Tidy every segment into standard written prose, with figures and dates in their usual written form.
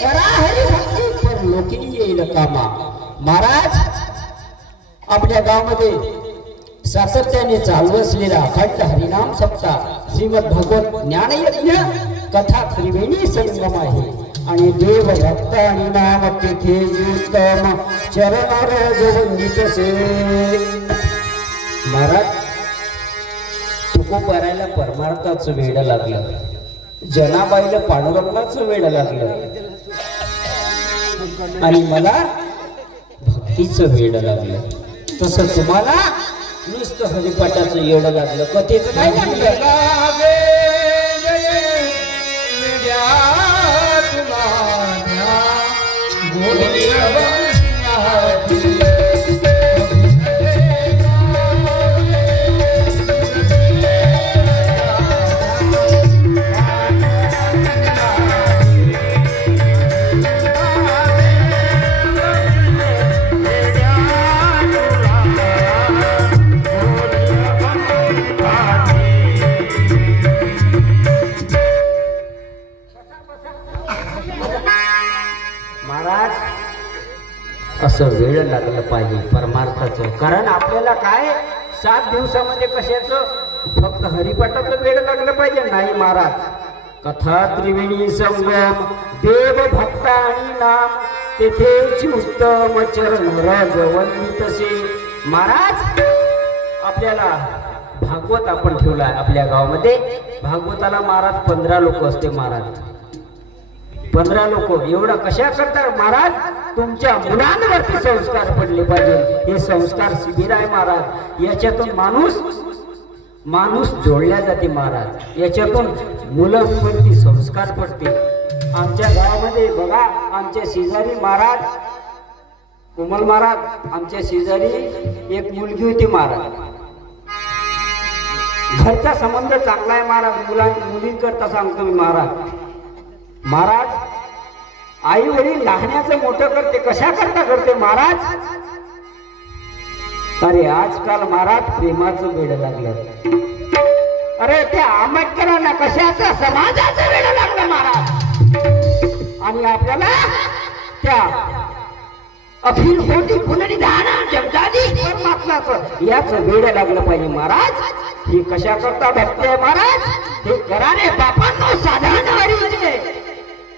करा हरिभक्ती पर लोकी येईल कामा। महाराज आपल्या गावामध्ये सातत्याने चालू असलेला अखंड हरिनाम सप्ताह श्रीमद भगवत ज्ञानयज्ञ कथा त्रिवेणी संगम आहे आणि देव भक्त आणि नाम तिथे उत्तम चरणार जवळीतसे। महाराज तुकोबारायला परमार्थाचं वेड लागलं, जनाबाईला पांडुरंगाचं वेड लागलं आणि मला भक्तीचं वेड लागलं। तसं तुम्हाला नुसतं हरिपाठाचं येड लागलं, कथेचं काय लागलं? असं वेळ लागलं पाहिजे परमार्थाचं, कारण आपल्याला काय 7 दिवसामध्ये कशाचं फक्त हरिपाठाचं वेळ लागलं पाहिजे नाही महाराज। कथा त्रिवेणी संगम देव भक्त आणि नाम तेथेच उत्तम चरण रजवंतसे। महाराज आपल्याला भागवत आपण ठेवलाय आपल्या गावामध्ये, भागवताला महाराज 15 लोक असते महाराज, 15 लोक। एवढं कशा करतात महाराज? तुमच्या मुलांवरती संस्कार पडले पाहिजे, हे संस्कार शिबिर आहे महाराज। याच्यातून माणूस जोडल्या जाते महाराज, याच्यातून मुलांवरती संस्कार पडते। आमच्या गावामध्ये बघा, आमच्या शेजारी महाराज कोमल महाराज, आमच्या शेजारी एक मुलगी होती महाराज, घरचा संबंध चांगला आहे महाराज, मुलींकरता सांगतो मी महाराज आई वडील लहानाचं मोठं करते, कशा करता करते महाराज? अरे आजकाल महाराज प्रेमाचं वेड लागलं, अरे त्या आंबेडकरांना कशाचं समाजाचं वेड लागलं महाराज, आणि आपल्याला त्या अखिल होती पुनरिधान जगदादी परमात्म्याचं याचं वेड लागलं पाहिजे महाराज। हे कशा करता भक्ती आहे महाराज? हे कराने बापांनो साधारण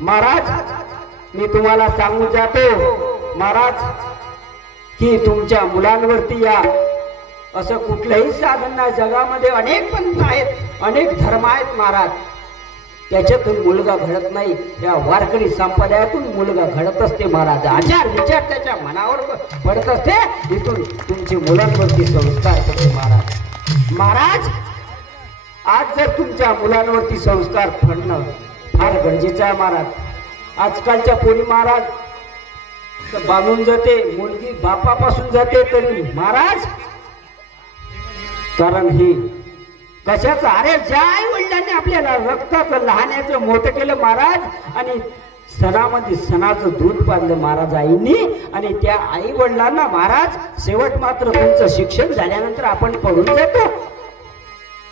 महाराज। मी तुम्हाला सांगू जातो महाराज की तुमच्या मुलांवरती या असं कुठलंही साधन नाही, जगामध्ये अनेक पंथ आहेत, अनेक धर्म आहेत महाराज, त्याच्यातून मुलगा घडत नाही, या वारकरी संप्रदायातून मुलगा घडत असते महाराज। आचार विचार त्याच्या मनावर पडत असते, इथून तुमच्या मुलांवरती संस्कार पडते महाराज। आज जर तुमच्या मुलांवरती संस्कार पडणं फार गरजेचं आहे महाराज। आजकालच्या पोरी महाराज बांधून जाते, मुलगी बापापासून जाते तरी महाराज, कारण हे कशाचं? अरे ज्या आई वडिलांनी आपल्याला रक्ताचं लहानाचं मोठं केलं महाराज आणि सणामध्ये सणाचं दूध पाजलं महाराज आईंनी, आणि त्या आई वडिलांना महाराज शेवट मात्र तुमचं शिक्षण झाल्यानंतर आपण पडून जातो,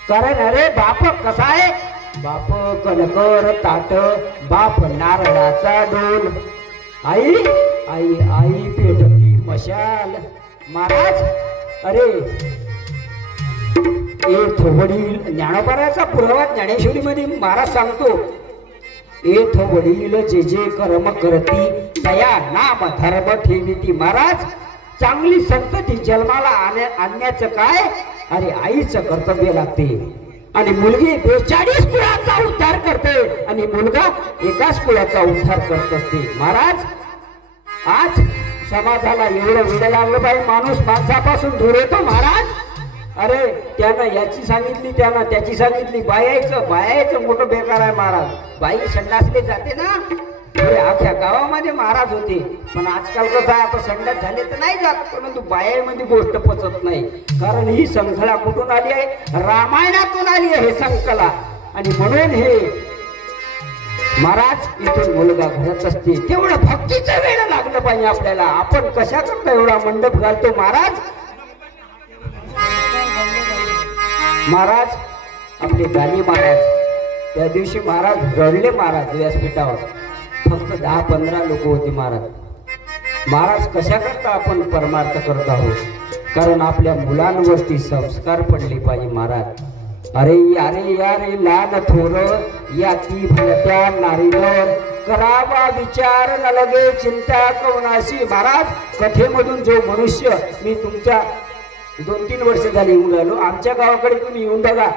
कारण अरे बाप कसा आहे? बाप कणकर ताट, बाप नारळाचा डोल, आई आई आई पेटती मशाल महाराज। अरे एथ वडील, ज्ञानोबाराचा पुरावा ज्ञानेश्वरीमध्ये महाराज सांगतो, एथ वडील जे जे कर्म करती तया नाम धर्म ठेविती। महाराज चांगली संतती जन्माला आणण्याचं काय? अरे आईचं कर्तव्य लागते, आणि मुलगी 42 कुळाचा उद्धार करते आणि मुलगा 1 कुळाचा उद्धार करत असते महाराज। आज समाजाला एवढं वेड लागलं पाहिजे, माणूस माणसापासून दूर येतो महाराज। अरे त्यानं याची सांगितली, त्यानं त्याची सांगितली, बायाचं मोठं बेकार आहे महाराज। बाई संडासले जाते ना, अरे अख्ख्या गावामध्ये महाराज होते, पण आजकाल कसं आहे, आता संडास झाले तर नाही जात, परंतु बायामध्ये गोष्ट पचत नाही, कारण ही संकला कुठून आली आहे? रामायणातून आली आहे हे संकला, आणि म्हणून हे महाराज इथून मुलगा घडत असते। तेवढं भक्तीचं वेळ लागलं पाहिजे आपल्याला। आपण कशा करता एवढा मंडप घालतो महाराज? महाराज आपले गाणी महाराज त्या दिवशी महाराज रडले महाराज व्यासपीठावर, फक्त 10-15 लोक होते महाराज. महाराज कशा करता आपण परमार्थ करत आहोत? कारण आपल्या मुलांवरती संस्कार पडले पाहिजे महाराज. अरे यारे यारे लहान थोर या ती भलत्या नारीवर करावा विचार न लगे चिंता कवनाशी. महाराज कथेमधून जो मनुष्य, मी तुमच्या 2-3 वर्ष झाली येऊन राहिलो, आमच्या गावाकडे तुम्ही येऊन बघा.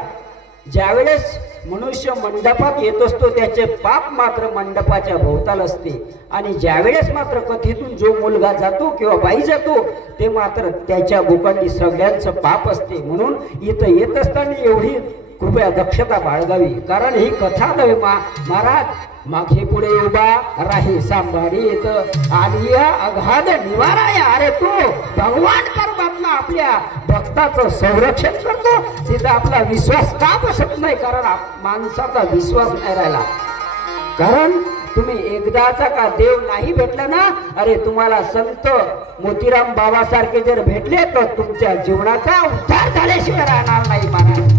ज्यावेळेस मनुष्य मंडपात येत असतो त्याचे पाप मात्र मंडपाच्या भोवताल असते, आणि ज्यावेळेस मात्र कथेतून जो मुलगा जातो किंवा बाई जातो ते मात्र त्याच्या भूखंडी सगळ्यांचं पाप असते. म्हणून इथं येत असताना एवढी कृपया दक्षता बाळगावी. कारण ही कथा नव्हे महाराज, मागे पुढे उभा राही सांभाळीत आणि अगाध निवाराया. अरे तो भगवान परमात्मा आपल्या भक्ताचं संरक्षण करतो. तिथं आपला विश्वास का बसत नाही? कारण माणसाचा विश्वास नाही राहिला. कारण तुम्ही एकदाचा का देव नाही भेटला ना, अरे तुम्हाला संत मोतीराम बाबा सारखे जर भेटले तर तुमच्या जीवनाचा उद्धार झाल्याशिवाय राहणार नाही महाराज.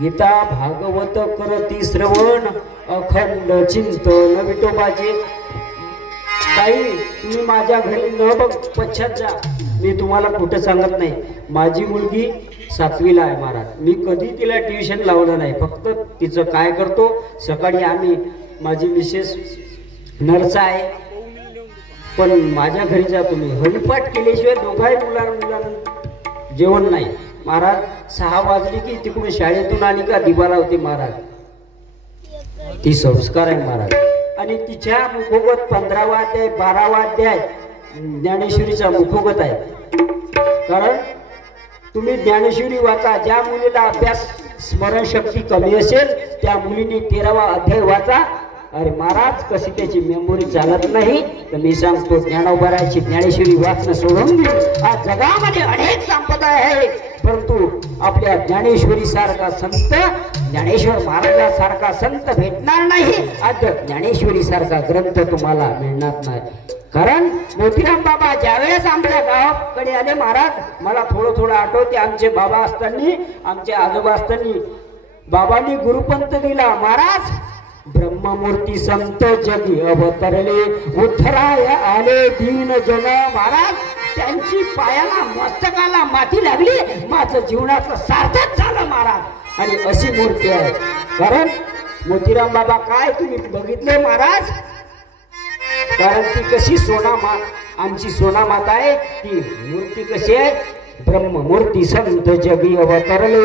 गीता भागवत करती श्रवण अखंड चिंतन विठोबाचे. ताई तुम्ही माझ्या घरी न बघ पश्चात जा, मी तुम्हाला कुठं सांगत नाही. माझी मुलगी 7वीला आहे महाराज. मी कधी तिला ट्युशन लावलं नाही. फक्त तिचं काय करतो, सकाळी आम्ही, माझी मिसेस नर्स आहे, पण माझ्या घरी जा तुम्ही. हरिपाठ केल्याशिवाय दोघाही मुलांना जेवण नाही महाराज. 6 वाजली की तिकडून शाळेतून आली का दिवा लावते महाराज. ती संस्कार आहे महाराज. आणि तिच्या मुखोगत 15वा अध्याय 12वा अध्याय ज्ञानेश्वरीचा मुखोगत आहे. कारण तुम्ही ज्ञानेश्वरी वाचा. ज्या मुलीला अभ्यास स्मरणशक्ती कमी असेल त्या मुलीने 13वा अध्याय वाचा. अरे महाराज कशी त्याची मेमोरी चालत नाही, तर मी सांगतो ज्ञानोबराची ज्ञानेश्वरी वाचणं सोडून आज जगामध्ये अनेक संपदा आहे, परंतु आपल्या ज्ञानेश्वरी सारखा संत, ज्ञानेश्वर महाराजासारखा संत भेटणार नाही. आज ज्ञानेश्वरी सारखा ग्रंथ तुम्हाला मिळणार नाही. कारण मोतीराम बाबा ज्यावेळेस आमच्या गावाकडे आले महाराज, मला थोडं आठवते. आमचे बाबा असताना, आमचे आजोबा असताना बाबांनी गुरुपंथ दिला. महाराज ब्रह्ममूर्ती संत जगी अवतरले, उद्धराय आले दीन जन. महाराज त्यांची पायाला मस्तकाला माती लागली, माझं जीवनाचं सार्थक झालं महाराज. आणि अशी मूर्ती आहे. कारण मोतीराम बाबा काय तुम्ही बघितले महाराज, कारण ती कशी आमची सोना माता आहे. ती मूर्ती कशी आहे, ब्रह्ममूर्ती संत जगी अवतरले,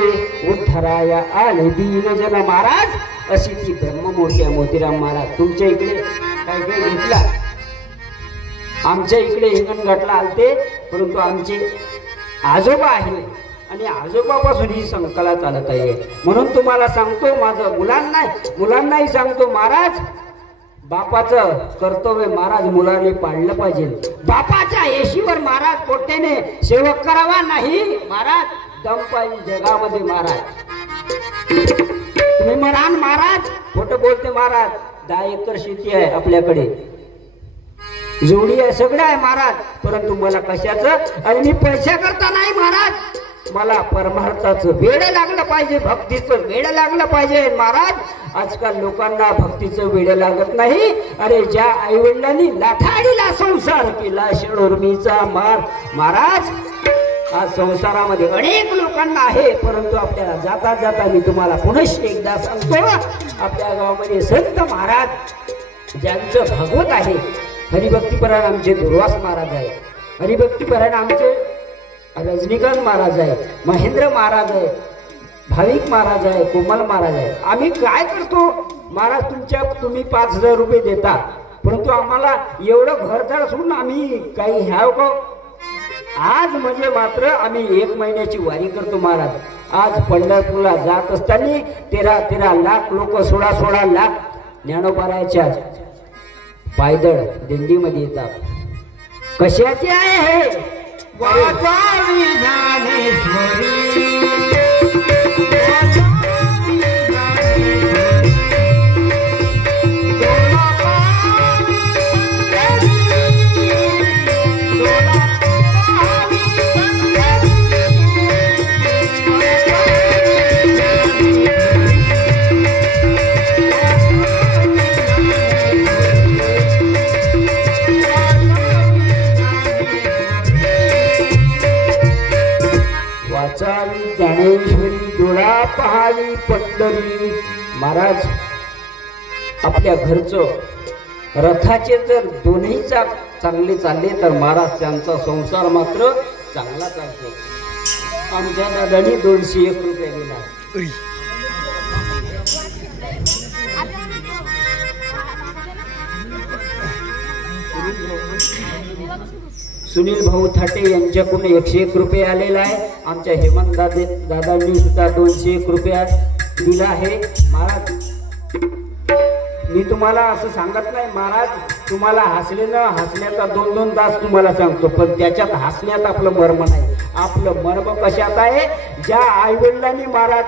उद्धराय आले दीन जन. महाराज अशी ती ब्रह्ममूर्ती आहे मोतीराम महाराज. तुमच्या इकडे काय काय घेतला, आमच्या इकडे हिंगणघाटला आलते, परंतु आमचे आजोबा आहे आणि आजोबापासून ही संकला चालत आहे. म्हणून तुम्हाला सांगतो, माझं मुलांनाही सांगतो महाराज, बापाचं कर्तव्य महाराज मुलांनी पाळलं पाहिजे. बापाच्या येशीवर महाराज पोट्याने सेवक करावा नाही महाराज. दम पाहिजे जगामध्ये महाराज. तुम्ही म्हणाल महाराज खोटं बोलते महाराज. 10 एकर शेती आहे आपल्याकडे, जोडी आहे, सगळं आहे महाराज, परंतु मला कशाचं, आणि मी पैसा करता नाही महाराज. मला परमार्थाचं वेड लागलं पाहिजे, भक्तीचं वेड लागलं पाहिजे महाराज. आजकाल लोकांना भक्तीचं वेड लागत नाही. अरे ज्या आई वडिलांनी लाथाडीला संसार केला, षडूर्मीचा मार महाराज, आज संसारामध्ये अनेक लोकांना आहे. परंतु आपल्याला जाता जाता मी तुम्हाला पुन्हा एकदा सांगतो, आपल्या गावामध्ये संत महाराज ज्यांचं भागवत आहे, हरिभक्तीपरायण आमचे दुर्वास महाराज आहे, हरिभक्तीपरायण आमचे रजनीकांत महाराज आहे, महेंद्र महाराज आहे, भाविक महाराज आहे, कोमल महाराज आहे. आम्ही काय करतो महाराज, तुम्ही 5,000 रुपये देता, परंतु आम्हाला एवढं घरदार सोडून आम्ही काही ह्याव का आज म्हणजे मात्र आम्ही 1 महिन्याची वारी करतो महाराज. आज पंढरपूरला जात असताना 13 लाख लोक 16 लाख ज्ञानोबाराच्या पायदळ दिंडीमध्ये येतात. कशाचे आहे हे? वाचावी ज्ञानेश्वरी ज्ञानेश्वरी डोळा पहावी पंढरी. महाराज आपल्या घरचं रथाचे जर दोन्ही चांगले चालले तर महाराज त्यांचा संसार मात्र चांगला चालतो. आमच्या दादानी 201 रुपये दिला. सुनील भाऊ थाटे यांच्याकडून 101 रुपये आलेला आहे. आमच्या हेमंत दादांनी सुद्धा 201 रुपया दिला आहे. महाराज मी तुम्हाला असं सांगत नाही महाराज, तुम्हाला हसण्याचा 2-2 तास तुम्हाला सांगतो, पण त्याच्यात हसण्यात आपलं मर्म नाही. आपलं मर्म कशात आहे? ज्या आई वडिलांनी महाराज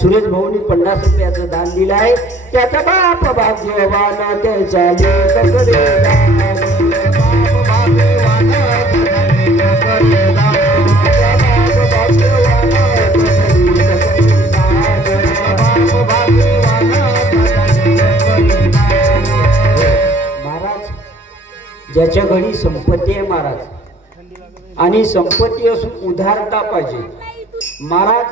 सुरेश भाऊनी 50 रुपयाचं दान दिलं आहे, त्याचा बाप भाग्यवान त्याचा ज्याच्या घरी संपत्ती आहे महाराज, आणि संपत्ती असून उदारता पाहिजे. महाराज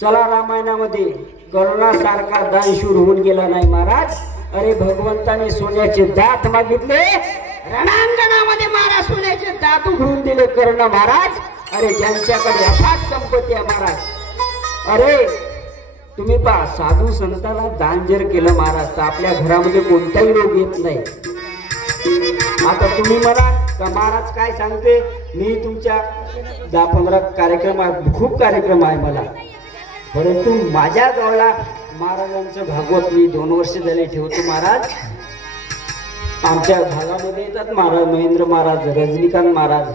चला रामायणामध्ये कर्णासारखा दानशूर होऊन गेला नाही महाराज. अरे भगवंताने सोन्याचे दात मागितले, रणांगणामध्ये महाराज सोन्याचे दात उघडून दिले कर्ण महाराज. अरे ज्यांच्याकडे अफाट संपत्ती आहे महाराज, अरे तुम्ही पहा साधू संतांना दान जर केलं महाराज तर आपल्या घरामध्ये कोणताही रोग येत नाही. आता तुम्ही मला का महाराज काय सांगते, मी तुमच्या 10-15 कार्यक्रम खूप कार्यक्रम आहे मला, परंतु माझ्या जवळला महाराजांचं भागवत मी 2 वर्ष झाले ठेवतो महाराज. आमच्या भागामध्ये येतात महाराज महेंद्र महाराज, रजनीकांत महाराज,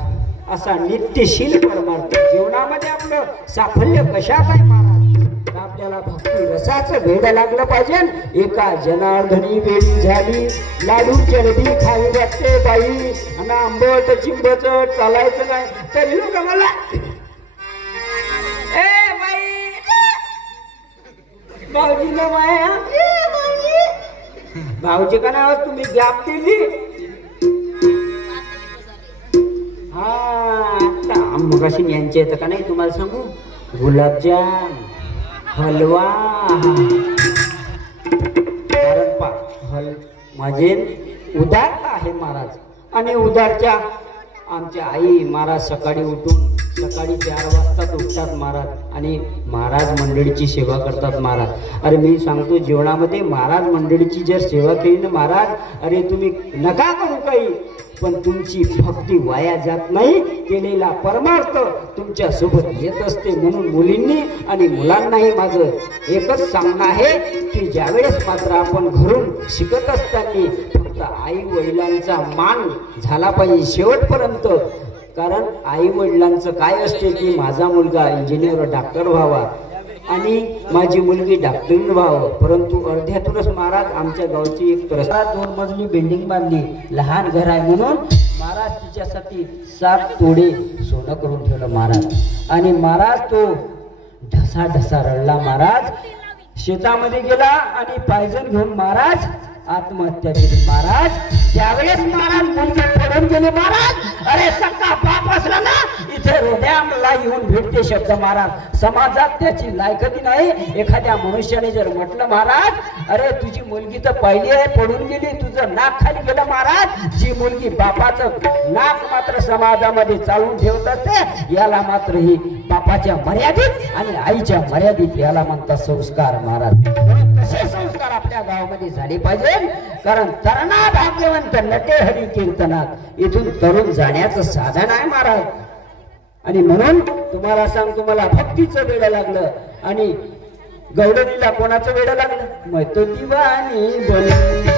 असा नित्यशील परमार्थ जीवनामध्ये आपलं साफल्य कशात आहे महाराज. आपल्याला भक्ती रसाचं भेड लागलं पाहिजे. एका जनार्दनी वेळी झाली लाडू चरबी खावी वाटते बाई, आणि आंबट चिंबच चालायचं काय तरी लोक मला ए बाई भाऊजीला माया भाऊजी का नाव तुम्ही गॅप दिली. हा आता मगाशी यांचे येतं का नाही तुम्हाला सांगू, गुलाबजाम हलवा, कारण माझे उदार आहे महाराज. आणि उदारच्या आमच्या आई महाराज सकाळी उठून सकाळी 4 वाजता उठतात महाराज, आणि महाराज मंडळीची सेवा करतात महाराज. अरे मी सांगतो जीवनामध्ये महाराज मंडळीची जर सेवा केली ना महाराज, अरे तुम्ही नका करू काही, पण तुमची भक्ती वाया जात नाही. केलेला परमार्थ तुमच्या सोबत येत असते. म्हणून मुलींनी आणि मुलांनाही माझं एकच सांगणं आहे की ज्यावेळेस मात्र आपण घरून शिकत असताना फक्त आई वडिलांचा मान झाला पाहिजे शेवटपर्यंत. कारण आई वडिलांचं काय असते की माझा मुलगा इंजिनियर डॉक्टर व्हावा आणि माझी मुलगी डॉक्टरीन व्हावं, परंतु अर्ध्यातूनच महाराज आमच्या गावची एक प्रसाद 2 मजली बिल्डिंग बांधली, लहान घर आहे म्हणून महाराज तिच्यासाठी 7 तोडे सोनं करून ठेवलं महाराज. आणि महाराज तो ढसा रडला महाराज. शेतामध्ये गेला आणि पायजन घेऊन महाराज आत्महत्या केली महाराज. त्यावेळेस महाराज मुलगी पडून गेले महाराज. अरे सख्खा बाप असला ना इथे हृदयाला येऊन भेटते शब्द महाराज. समाजात त्याची लायकी नाही. एखाद्या मनुष्याने जर म्हटलं महाराज अरे तुझी मुलगी तर पहिली आहे पडून गेली, तुझं नाक खाली गेलं महाराज. जी मुलगी बापाचं नाक मात्र समाजामध्ये चालून ठेवत असते याला मात्र ही बापाच्या मर्यादित आणि आईच्या मर्यादित याला म्हणतात संस्कार महाराज. कसे संस्कार आपल्या गावात गावामध्ये झाली पाहिजे, कारण तरणा भाग्यवंत नटे हरी कीर्तनात इथून तरुण जाण्याचं साधन आहे महाराज. आणि म्हणून तुम्हाला सांगतो, मला भक्तीचं वेड लागलं आणि गौडणीला कोणाचं वेड लागलं, मग तो दिवाणी बनून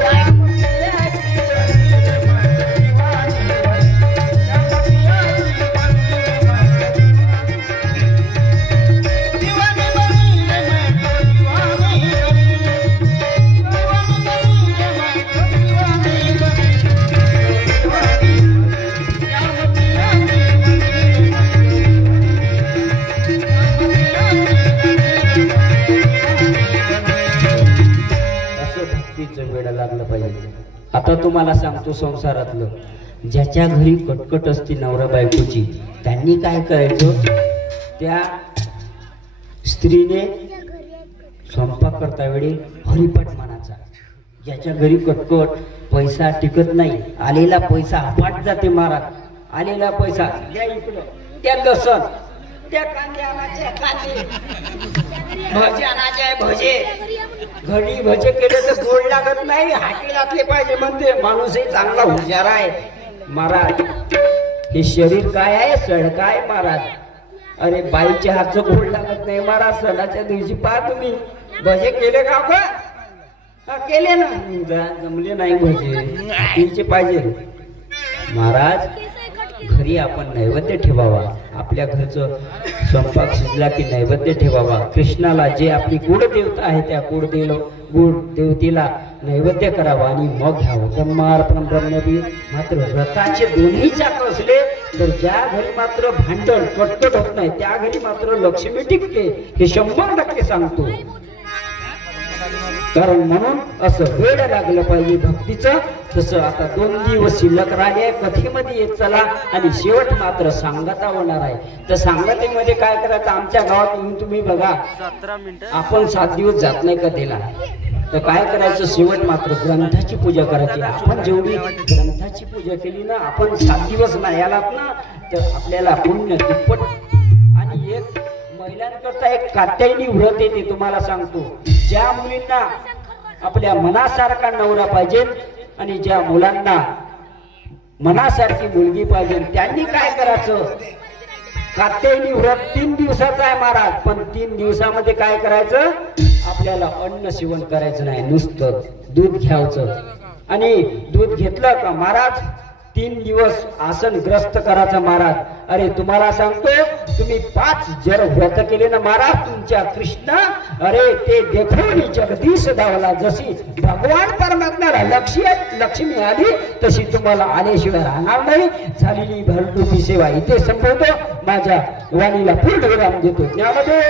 वेड लागलं पाहिजे. आता तुम्हाला सांगतो, संसारातलं ज्याच्या घरी कटकट असते नवरा बायकोची, त्यांनी काय करायचं, त्या स्त्रीने स्वयंपाक करता वेळी हरिपाठ म्हणायचा. ज्याच्या घरी कटकट, पैसा टिकत नाही, आलेला पैसा अपाट जाते महाराज. आलेला पैसा द्या इकडं, त्या लसण, त्या कांदे आणायचे कांदे, भजे आणायचे भजे, घरी भजे केले तर गोड लागत नाही, हाती घातले पाहिजे म्हणते. माणूसही चांगला हुशार आहे महाराज. हे शरीर काय आहे, सडका आहे महाराज. अरे बाईच्या हातचं गोड लागत नाही महाराज. सणाच्या दिवशी पहा तुम्ही, भजे केले का केले ना, जमले नाही भजे, हातीचे पाहिजे महाराज. घरी आपण नैवेद्य ठेवावा, आपल्या घरचं स्वयंपाक शिजला की नैवेद्य ठेवावा. कृष्णाला जे आपली कुळदेवता आहे त्या कुळदेवतेला नैवेद्य करावा आणि मग घ्यावं. ब्रह्मार्पण ब्रह्मबी. मात्र व्रताचे दोन्ही चाक असले तर ज्या घरी मात्र भांडण कटकट होत नाही त्या घरी मात्र लक्ष्मी टिकते, हे 100% सांगतो. कारण म्हणून असं वेळ लागलं पाहिजे भक्तीचं. तसं आता 2 दिवस शिल्लक राहिले, कथेमध्ये येत चला आणि शेवट मात्र सांगता होणार आहे. तर सांगतेमध्ये काय करायचं, आमच्या गावात येऊन तुम्ही बघा, आपण 7 दिवस जात नाही कथेला, तर काय करायचं, शेवट मात्र ग्रंथाची पूजा करायची. आपण जेवढी ग्रंथाची पूजा केली ना, आपण 7 दिवस नाही आलात ना, तर आपल्याला पुण्य दुप्पट. आणि एक महिलांकरता एक कात्यायनी व्रत येते, तुम्हाला सांगतो. ज्या मुलींना आपल्या मनासारखा नवरा पाहिजे आणि ज्या मुलांना मनासारखी मुलगी पाहिजे, त्यांनी काय करायचं, कात्यायनी व्रत 3 दिवसाचं आहे महाराज. पण 3 दिवसामध्ये काय करायचं, आपल्याला अन्न सेवन करायचं नाही, नुसतं दूध घ्यायचं. आणि दूध घेतलं का महाराज 3 दिवस आसन ग्रस्त करायचं महाराज. अरे तुम्हाला सांगतो, तुम्ही 5 जर व्रत केले ना महाराज, तुमच्या कृष्ण अरे ते देखून जगदीश धावला. जशी भगवान परमात्म्याला लक्ष्मी आली तशी तुम्हाला आल्याशिवाय राहणार नाही. झालेली भरडूची सेवा इथे संपवतो, माझ्या वाणीला पूर्ण विराम देतो. ज्ञानदेव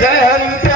जय हरी.